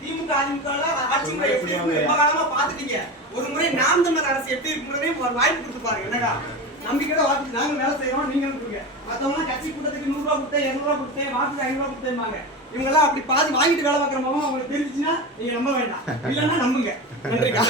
திமுக ஆட்சி முறை எப்படி இருக்கு ரொம்ப காலமா பாத்துட்டீங்க. ஒரு முறை நாம் தமிழர் அரசு எப்படி இருக்குன்றதே வாய்ப்பு கொடுத்து பாருங்க. என்னடா நம்பிக்கையோட வாக்கு நாங்க வேலை செய்யறோம், நீங்க கொடுங்க. மத்தவங்க கட்சி கூட்டத்துக்கு 100 ரூபாய் கொடுத்தேன், 200 ரூபாய் கொடுத்தேன், வாக்குக்கு 500 ரூபாய் கொடுத்தேன்பாங்க. இவங்க எல்லாம் அப்படி பாதி வாங்கிட்டு வேலை பார்க்குற மாமா உங்களுக்கு தெரிஞ்சுச்சுன்னா நீங்க நம்ப வேண்டாம், இல்லைன்னா நம்புங்க. நன்றிக்கா.